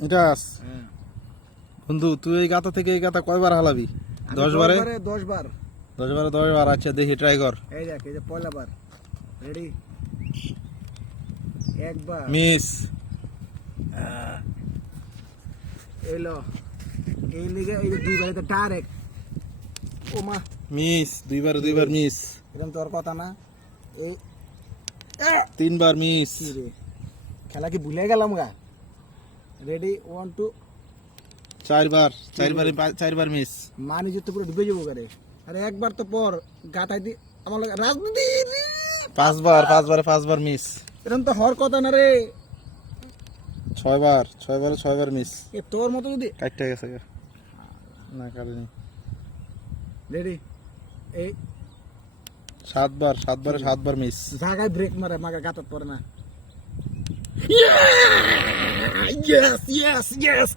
মিটাস বন্ধু তুই এই গাতা থেকে এই গাতা কয়বার হালাবি? 10 বারে 10 বার 10 বারে 10 বার। আচ্ছা দেখি ট্রাই কর। এই দেখ, এই যে পয়লা বার। রেডি, একবার মিস। এলো এই লিগে এই যে 2 বারে তো ডাইরেক্ট। ও মা, মিস। 2 বার মিস। এরকম তোর কথা না। এই 3 বার মিস। কি রে, খেলা কি ভুলে গেলাম গা। রেডি, 1 2। 4 বার মিস। মানি যে তো পুরো ডুবে যাবো গারে। আরে একবার তো পর গাতাই দি আমার লাগে রাজনীতি। 5 বার মিস। এরকম তো হওয়ার কথা না রে। 6 বার মিস। এ তোর মতো যদি কাটতে গেছে গা। না কাটেনি। রেডি, এই 7 বার মিস। জায়গায় ব্রেক মারে, মাগা গাতাত পড়ে না। Yes yes yes.